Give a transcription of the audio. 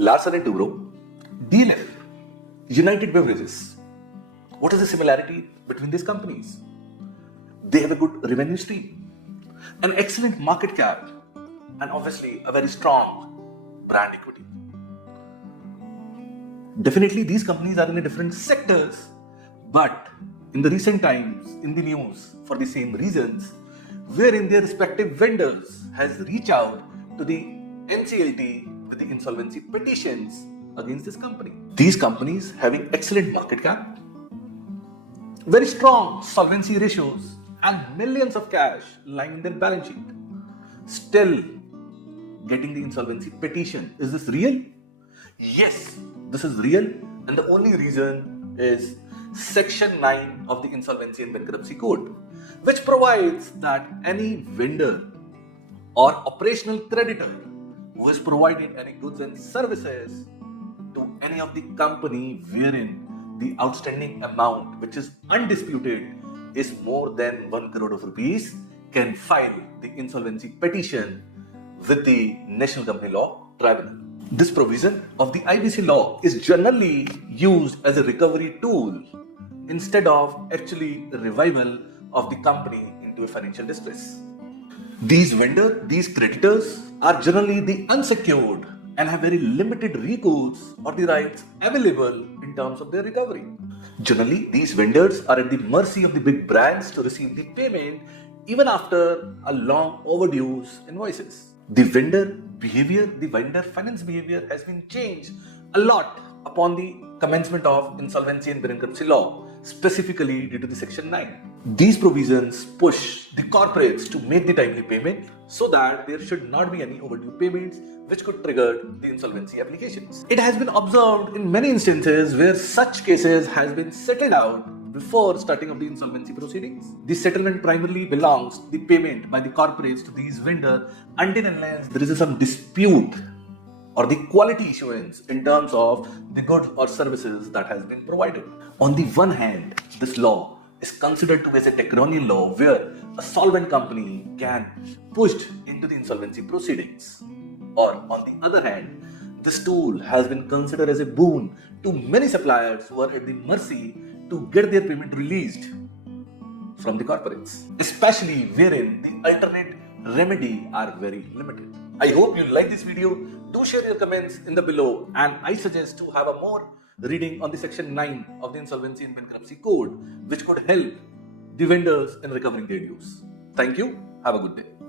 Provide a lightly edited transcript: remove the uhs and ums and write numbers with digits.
Larsen Toubro, DLF, United Breweries. What is the similarity between these companies? They have a good revenue stream, an excellent market cap, and obviously a very strong brand equity. Definitely, these companies are in different sectors, but in the recent times, in the news for the same reasons, wherein their respective vendors has reached out to the NCLT with the insolvency petitions against this company. These companies having excellent market cap, very strong solvency ratios, and millions of cash lying in their balance sheet, still getting the insolvency petition. Is this real? Yes, this is real, and the only reason is Section 9 of the Insolvency and Bankruptcy Code, which provides that any vendor or operational creditor who has provided any goods and services to any of the company wherein the outstanding amount, which is undisputed, is more than 1 crore of rupees, can file the insolvency petition with the National Company Law Tribunal. This provision of the IBC law is generally used as a recovery tool instead of actually a revival of the company into a financial distress. These vendors, these creditors are generally the unsecured and have very limited recourse or the rights available in terms of their recovery. Generally, these vendors are at the mercy of the big brands to receive the payment even after a long overdue invoices. The vendor behavior, the vendor finance behavior has been changed a lot upon the commencement of insolvency and bankruptcy law, specifically due to the Section 9. These provisions push the corporates to make the timely payment so that there should not be any overdue payments which could trigger the insolvency applications. It has been observed in many instances where such cases has been settled out before starting of the insolvency proceedings. The settlement primarily belongs the payment by the corporates to these vendors until and unless there is some dispute or the quality issuance in terms of the goods or services that has been provided. On the one hand, this law is considered to be a draconian law where a solvent company can pushed into the insolvency proceedings. Or on the other hand, this tool has been considered as a boon to many suppliers who are at the mercy to get their payment released from the corporates, especially wherein the alternate remedy are very limited. I hope you like this video. Do share your comments in the below, and I suggest to have a more reading on the Section 9 of the Insolvency and Bankruptcy Code, which could help the vendors in recovering their dues. Thank you. Have a good day.